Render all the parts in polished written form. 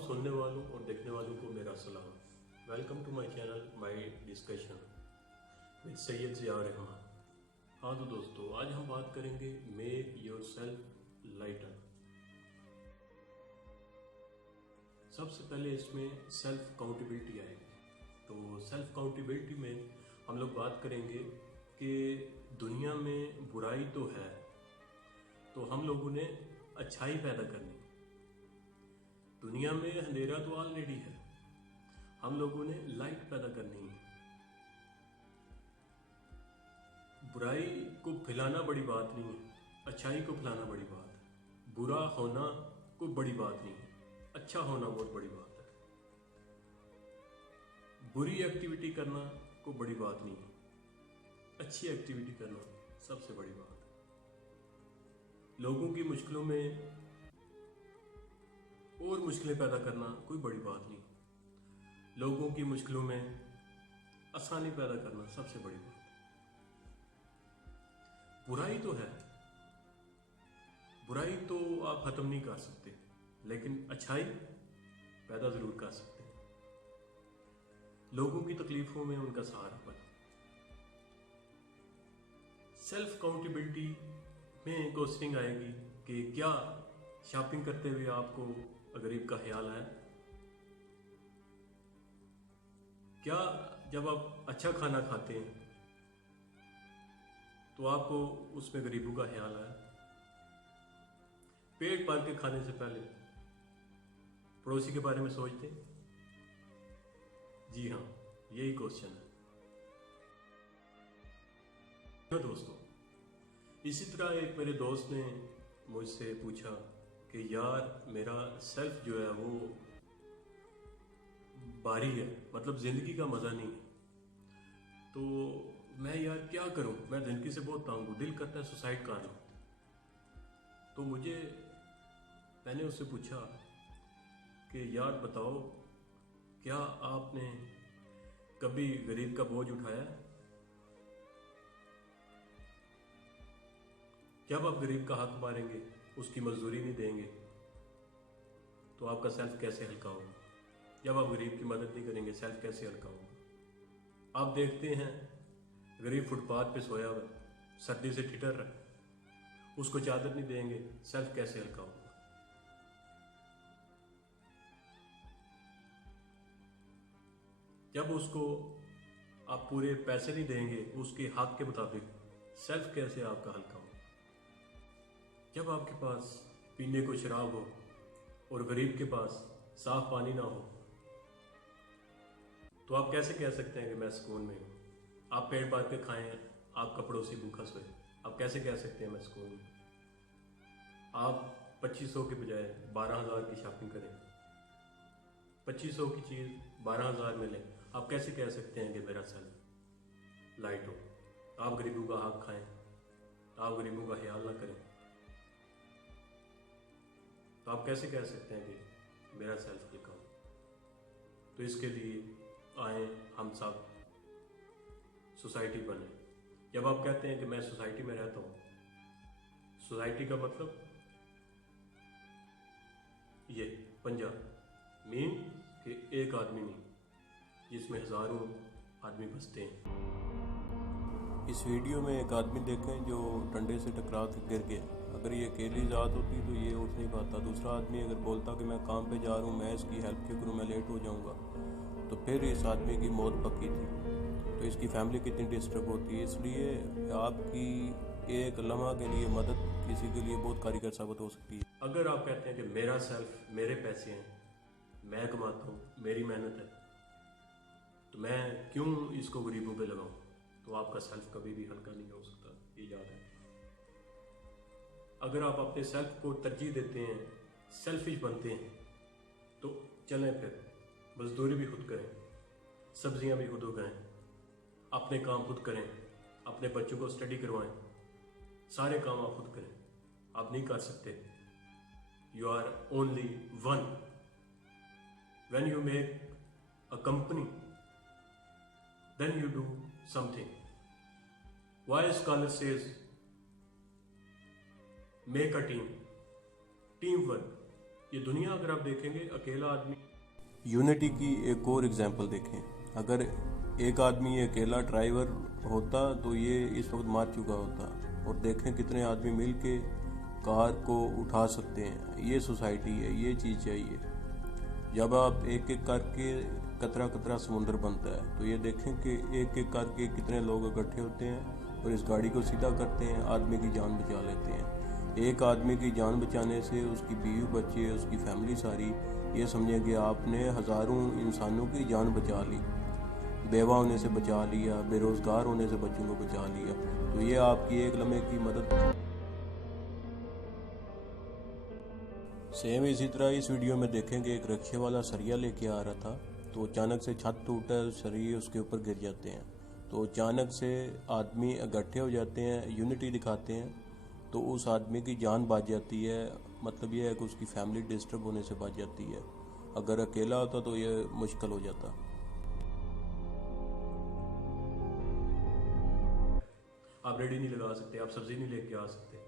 सुनने वालों और देखने वालों को मेरा सलाम। Welcome to my channel my discussion with Syed Ziaur Rahman. हाँ तो दोस्तों, आज हम बात करेंगे मेक योर सेल्फ लाइटर। सबसे पहले इसमें सेल्फ अकाउंटेबिलिटी आएगी। तो सेल्फ अकाउंटेबिलिटी में हम लोग बात करेंगे कि दुनिया में बुराई तो है, तो हम लोगों ने अच्छाई पैदा करनी। दुनिया में अंधेरा तो ऑलरेडी है, हम लोगों ने लाइट पैदा करनी है। बुराई को फैलाना बड़ी बात नहीं है, अच्छाई को फैलाना बड़ी बात है। बुरा होना कोई बड़ी बात नहीं है, अच्छा होना बहुत बड़ी बात है। बुरी एक्टिविटी करना कोई बड़ी बात नहीं है, अच्छी एक्टिविटी करना सबसे बड़ी बात है। लोगों की मुश्किलों में और मुश्किलें पैदा करना कोई बड़ी बात नहीं। लोगों की मुश्किलों में आसानी पैदा करना सबसे बड़ी बात है। बुराई तो है, बुराई तो आप खत्म नहीं कर सकते, लेकिन अच्छाई पैदा जरूर कर सकते हैं। लोगों की तकलीफों में उनका सहारा बने। सेल्फ अकाउंटेबिलिटी में क्वेश्चनिंग आएगी कि क्या शॉपिंग करते हुए आपको गरीब का ख्याल है? क्या जब आप अच्छा खाना खाते हैं तो आपको उसमें गरीबों का ख्याल है? पेट भर के खाने से पहले पड़ोसी के बारे में सोचते हैं? जी हाँ, यही क्वेश्चन है। तो दोस्तों, इसी तरह एक मेरे दोस्त ने मुझसे पूछा कि यार मेरा सेल्फ जो है वो बारी है, मतलब जिंदगी का मजा नहीं है। तो मैं यार क्या करूं, मैं जिंदगी से बहुत तंग हूं, दिल करता है सुसाइड कर लूं। तो मैंने उससे पूछा कि यार बताओ, क्या आपने कभी गरीब का बोझ उठाया है? जब आप गरीब का हक मारेंगे, उसकी मजदूरी नहीं देंगे, तो आपका सेल्फ कैसे हल्का होगा? जब आप गरीब की मदद नहीं करेंगे, सेल्फ कैसे हल्का होगा? आप देखते हैं गरीब फुटपाथ पे सोया हुआ, सर्दी से ठिठर रहा है, उसको चादर नहीं देंगे, सेल्फ कैसे हल्का होगा? जब उसको आप पूरे पैसे नहीं देंगे उसके हक के मुताबिक, सेल्फ कैसे आपका हल्का होगा? जब आपके पास पीने को शराब हो और गरीब के पास साफ पानी ना हो, तो आप कैसे कह सकते हैं कि मैं सुकून में हूं? आप पेट भर के खाएं, आपका पड़ोसी भूखा सोए, आप कैसे कह सकते हैं मैं सुकून में? आप 2500 के बजाय 12,000 की शॉपिंग करें, 2500 की चीज 12,000 में लें, आप कैसे कह सकते हैं कि मेरा सेल्फ लाइट हो? आप गरीबों का हक खाएं, आप गरीबों का ख्याल ना करें, तो आप कैसे कह सकते हैं कि मेरा सेल्फ हल्का हो? तो इसके लिए आए हम सब सोसाइटी बने। जब आप कहते हैं कि मैं सोसाइटी में रहता हूं, सोसाइटी का मतलब ये पंजा मीन कि एक आदमी नहीं, जिसमें हजारों आदमी बसते हैं। इस वीडियो में एक आदमी देखें जो डंडे से टकरा के गिर गया। अगर ये अकेली ज़ात होती तो ये उठ नहीं पाता। दूसरा आदमी अगर बोलता कि मैं काम पे जा रहा हूँ, मैं इसकी हेल्प क्यों करूँ, मैं लेट हो जाऊँगा, तो फिर इस आदमी की मौत पक्की थी। तो इसकी फैमिली कितनी डिस्टर्ब होती है। इसलिए आपकी एक लम्हा के लिए मदद किसी के लिए बहुत कारगर साबित हो सकती है। अगर आप कहते हैं कि मेरा सेल्फ, मेरे पैसे हैं, मैं कमाता हूँ, मेरी मेहनत है, तो मैं क्यों इसको गरीबों पे लगाऊं, तो आपका सेल्फ कभी भी हल्का नहीं हो सकता, ये याद है। अगर आप अपने सेल्फ को तरजीह देते हैं, सेल्फिश बनते हैं, तो चलें फिर मजदूरी भी खुद करें, सब्जियां भी खुद उगाएं, अपने काम खुद करें, अपने बच्चों को स्टडी करवाएं, सारे काम आप खुद करें। आप नहीं कर सकते, you are only one. When you make a company, then you do something. Why scholar says make a team, teamwork, ये दुनिया अगर आप देखेंगे, अकेला आदमी। यूनिटी की एक और एग्जांपल देखें, अगर एक आदमी अकेला ड्राइवर होता तो ये इस वक्त मार चुका होता, और देखें कितने आदमी मिल के कार को उठा सकते हैं। ये सोसाइटी है, ये चीज़ चाहिए। जब आप एक एक करके कतरा कतरा समुंदर बनता है, तो ये देखें कि एक एक करके कितने लोग इकट्ठे होते हैं और इस गाड़ी को सीधा करते हैं, आदमी की जान बचा लेते हैं। एक आदमी की जान बचाने से उसकी बीवी बच्चे, उसकी फैमिली सारी, ये समझें कि आपने हज़ारों इंसानों की जान बचा ली, बेवा होने से बचा लिया, बेरोज़गार होने से बच्चों को बचा लिया। तो ये आपकी एक लम्हे की मदद। सेम इसी तरह इस वीडियो में देखेंगे एक रिक्शे वाला सरिया लेके आ रहा था, तो अचानक से छत टूटा, सरिये उसके ऊपर गिर जाते हैं, तो अचानक से आदमी इकट्ठे हो जाते हैं, यूनिटी दिखाते हैं, तो उस आदमी की जान बच जाती है। मतलब ये है कि उसकी फैमिली डिस्टर्ब होने से बच जाती है। अगर अकेला होता तो ये मुश्किल हो जाता। आप रेडी नहीं लगा सकते, आप सब्जी नहीं लेके आ सकते,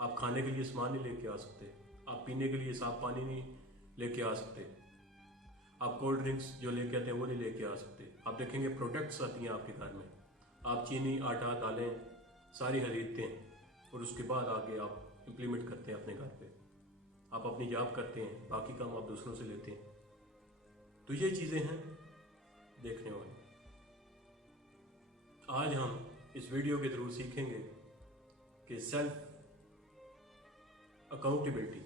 आप खाने के लिए सामान नहीं लेके आ सकते, आप पीने के लिए साफ पानी नहीं लेके आ सकते, आप कोल्ड ड्रिंक्स जो लेके आते हैं वो नहीं लेके आ सकते। आप देखेंगे प्रोडक्ट्स आती हैं आपके घर में, आप चीनी, आटा, दालें सारी खरीदते हैं और उसके बाद आगे आप इम्प्लीमेंट करते हैं अपने घर पे। आप अपनी जॉब करते हैं, बाकी काम आप दूसरों से लेते हैं। तो ये चीज़ें हैं देखने वाली। आज हम इस वीडियो के थ्रू सीखेंगे कि self accountability,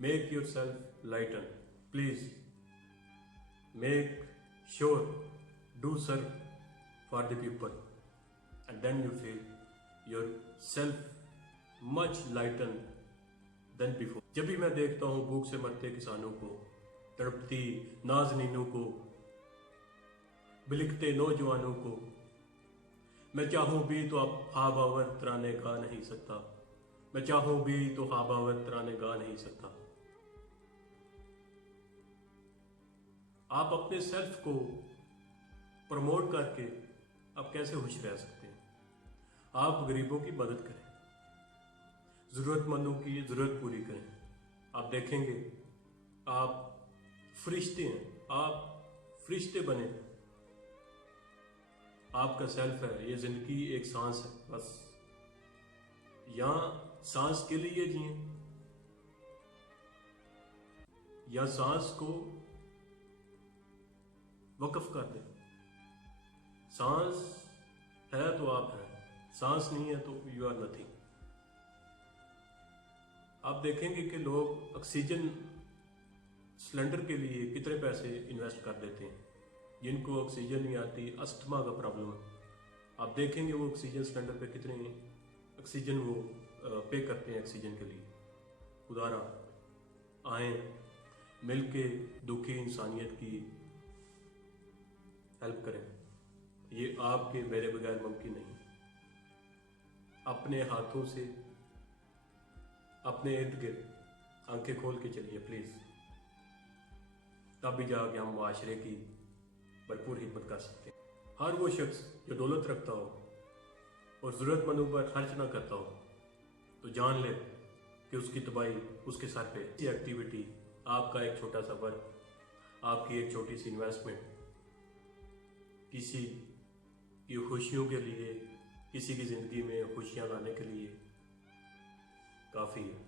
make your self lighten, please make sure do serve for the people and then you feel your self much lighten than before. जब भी मैं देखता हूँ भूख से मरते किसानों को, तड़पती नाज़नीनों को, बिलखते नौजवानों को, मैं चाहूँ भी तो आप हाबावर तराने गा नहीं सकता, मैं चाहूँ भी तो हाबावर तराने गा नहीं सकता। आप अपने सेल्फ को प्रमोट करके आप कैसे खुश रह सकते हैं? आप गरीबों की मदद करें, ज़रूरतमंदों की ज़रूरत पूरी करें। आप देखेंगे आप फरिश्ते हैं, आप फरिश्ते बने। आपका सेल्फ है, ये जिंदगी एक सांस है, बस यहाँ सांस के लिए जिए, या सांस को वक्फ कर दें। सांस है तो आप हैं, सांस नहीं है तो यू आर नथिंग। आप देखेंगे कि लोग ऑक्सीजन सिलेंडर के लिए कितने पैसे इन्वेस्ट कर देते हैं। जिनको ऑक्सीजन नहीं आती, अस्थमा का प्रॉब्लम है, आप देखेंगे वो ऑक्सीजन सिलेंडर पे कितने ऑक्सीजन वो पे करते हैं ऑक्सीजन के लिए। खुदारा आए मिलके दुखी इंसानियत की हेल्प करें। ये आपके मेरे बगैर मुमकिन नहीं। अपने हाथों से अपने इर्द गिर्द आंखें खोल के चलिए प्लीज़, तब भी जाके हम माशरे की भरपूर हिम्मत कर सकते हैं। हर वो शख्स जो दौलत रखता हो और ज़रूरतमंदों पर खर्च ना करता हो, तो जान ले कि उसकी तबाही उसके सर पे। ये एक्टिविटी, आपका एक छोटा सा वर्क, आपकी एक छोटी सी इन्वेस्टमेंट किसी की खुशियों के लिए, किसी की ज़िंदगी में खुशियाँ लाने के लिए काफ़ी है।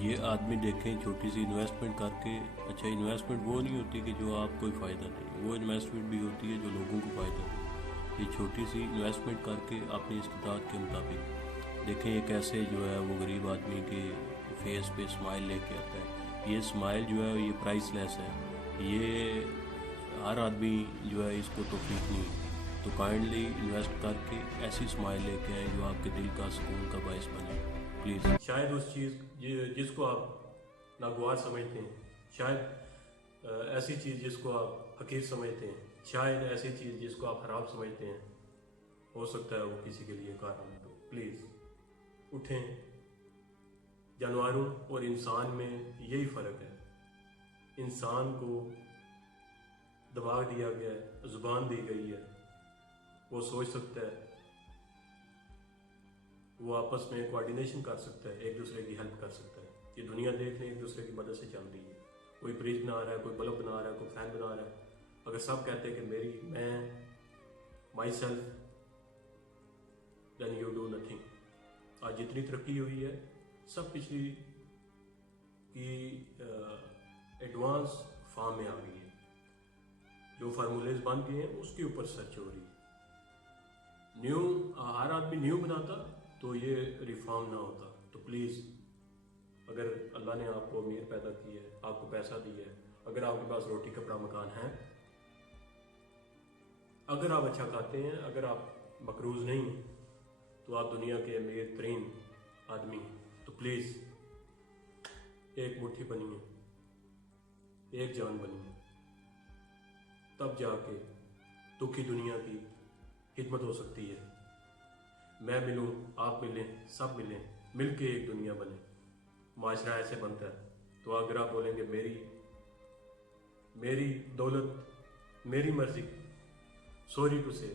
ये आदमी देखें छोटी सी इन्वेस्टमेंट करके, अच्छा इन्वेस्टमेंट वो नहीं होती कि जो आपको कोई फ़ायदा दे, वो इन्वेस्टमेंट भी होती है जो लोगों को फ़ायदा दे। ये छोटी सी इन्वेस्टमेंट करके अपनी इस्तिताअत के मुताबिक देखें ये कैसे जो है वो गरीब आदमी के फेस पे स्माइल लेके आता है। ये स्माइल जो है ये प्राइसलेस है, ये हर आदमी जो है इसको तौफीक नहीं। तो काइंडली इन्वेस्ट करके ऐसी स्माइल लेके आए जो आपके दिल का सुकून का बायस बने प्लीज़। शायद उस चीज़ जिसको आप नागवार समझते हैं, शायद ऐसी चीज़ जिसको आप हकीर समझते हैं, शायद ऐसी चीज़ जिसको आप हराम समझते हैं, हो सकता है वो किसी के लिए कारण हो। प्लीज़ उठें। जानवरों और इंसान में यही फ़र्क है, इंसान को दिमाग दिया गया है, जुबान दी गई है, वो सोच सकता है, वो आपस में कोऑर्डिनेशन कर सकता है, एक दूसरे की हेल्प कर सकता है। ये दुनिया देख लें एक दूसरे की मदद से चल रही है। कोई ब्रिज बना रहा है, कोई बल्ब बना रहा है, कोई फैन बना रहा है। अगर सब कहते हैं कि मैं my self, then you do nothing. आज जितनी तरक्की हुई है सब पिछली की एडवांस फॉर्म में आ गई है। जो फार्मूलेज बन गए हैं उसके ऊपर सर्च हो रही है। न्यू हर आदमी न्यू बनाता तो ये रिफॉर्म ना होता। तो प्लीज़, अगर अल्लाह ने आपको अमीर पैदा की है, आपको पैसा दिया है, अगर आपके पास रोटी कपड़ा मकान है, अगर आप अच्छा खाते हैं, अगर आप मकरूज नहीं हैं, तो आप दुनिया के अमीर तरीन आदमी हैं। तो प्लीज़ एक मुट्ठी बनिए, एक जान बनिए, तब जाके दुखी दुनिया की खिदमत हो सकती है। मैं मिलूं, आप मिलें, सब मिलें, मिल के एक दुनिया बने। माशरा ऐसे बनता है। तो अगर आप बोलेंगे मेरी दौलत, मेरी मर्जी, सॉरी टू से,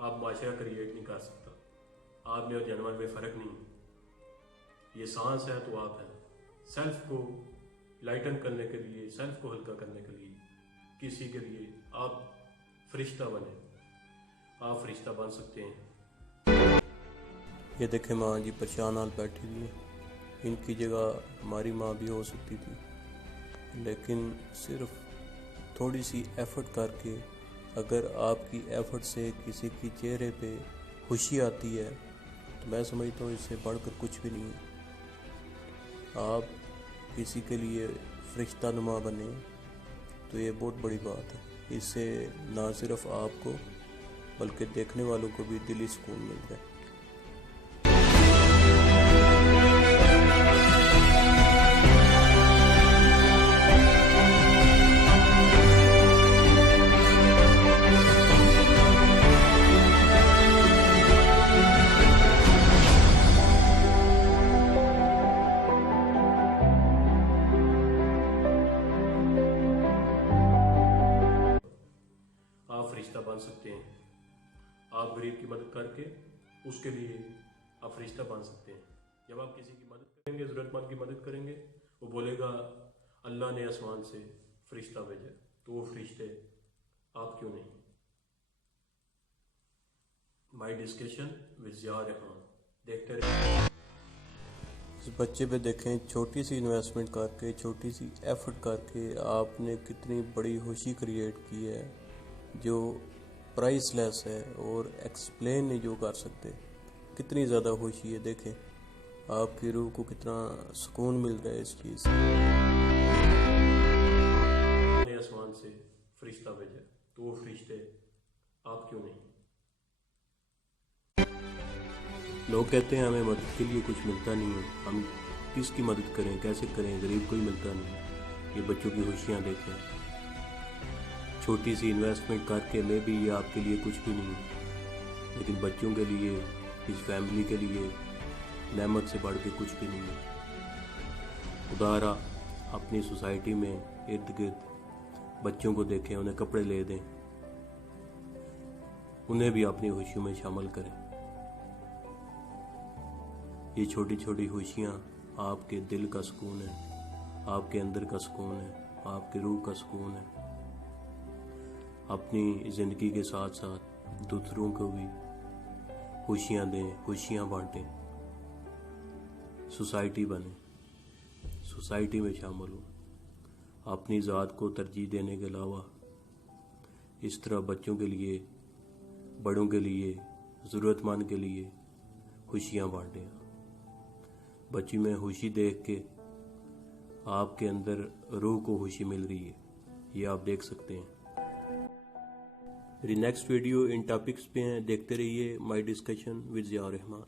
आप माशरा क्रिएट नहीं कर सकता। आप में और जानवर में फ़र्क नहीं है। ये सांस है तो आप हैं। सेल्फ को लाइटन करने के लिए, सेल्फ को हल्का करने के लिए, किसी के लिए आप फरिश्ता बने। आप फरिश्ता बन सकते हैं। ये देखे माँ जी परेशान हाल बैठी हुई है। इनकी जगह हमारी माँ भी हो सकती थी, लेकिन सिर्फ थोड़ी सी एफ़र्ट करके, अगर आपकी एफ़र्ट से किसी की चेहरे पे खुशी आती है तो मैं समझता हूँ इससे बढ़कर कुछ भी नहीं है। आप किसी के लिए फरिश्ता नुमा बने तो ये बहुत बड़ी बात है। इससे ना सिर्फ आपको बल्कि देखने वालों को भी दिली सुकून मिलता है। फरिश्ता बन सकते हैं। आप गरीब की मदद करके उसके लिए आप फरिश्ता बन सकते हैं। जब आप किसी की मदद करेंगे, ज़रूरतमंद की मदद करेंगे, वो बोलेगा अल्लाह ने आसमान से फरिश्ता भेजा, तो वो फरिश्ते आप क्यों नहीं। My discussion with Zia Rehan देखते रहिए। इस बच्चे पे देखें, छोटी सी इन्वेस्टमेंट करके, छोटी सी एफर्ट करके आपने कितनी बड़ी खुशी क्रिएट की है, जो प्राइसलेस है और एक्सप्लेन नहीं जो कर सकते। कितनी ज़्यादा खुशी है। देखें आपकी रूह को कितना सुकून मिल रहा है इस चीज़ से। आसमान से फरिश्ता भेजा, तो वो फरिश्ते आप क्यों नहीं। लोग कहते हैं हमें मदद के लिए कुछ मिलता नहीं है, हम किसकी मदद करें, कैसे करें, गरीब को ही मिलता नहीं। ये बच्चों की खुशियाँ देखें। छोटी सी इन्वेस्टमेंट करके में भी ये आपके लिए कुछ भी नहीं है, लेकिन बच्चों के लिए, इस फैमिली के लिए नेमत से बढ़ के कुछ भी नहीं है। उदाहरण अपनी सोसाइटी में इर्द गिर्द बच्चों को देखें, उन्हें कपड़े ले दें, उन्हें भी अपनी खुशियों में शामिल करें। ये छोटी छोटी खुशियाँ आपके दिल का सुकून है, आपके अंदर का सुकून है, आपके रूह का सुकून है। अपनी ज़िंदगी के साथ साथ दूसरों को भी खुशियाँ दें, खुशियाँ बांटें। सोसाइटी बने, सोसाइटी में शामिल हो। अपनी ज़ात को तरजीह देने के अलावा इस तरह बच्चों के लिए, बड़ों के लिए, ज़रूरतमंद के लिए खुशियाँ बांटें। बच्ची में खुशी देख के आपके अंदर रूह को खुशी मिल रही है, ये आप देख सकते हैं। मेरी नेक्स्ट वीडियो इन टॉपिक्स पे हैं, देखते रहिए my discussion with Zia Rehan.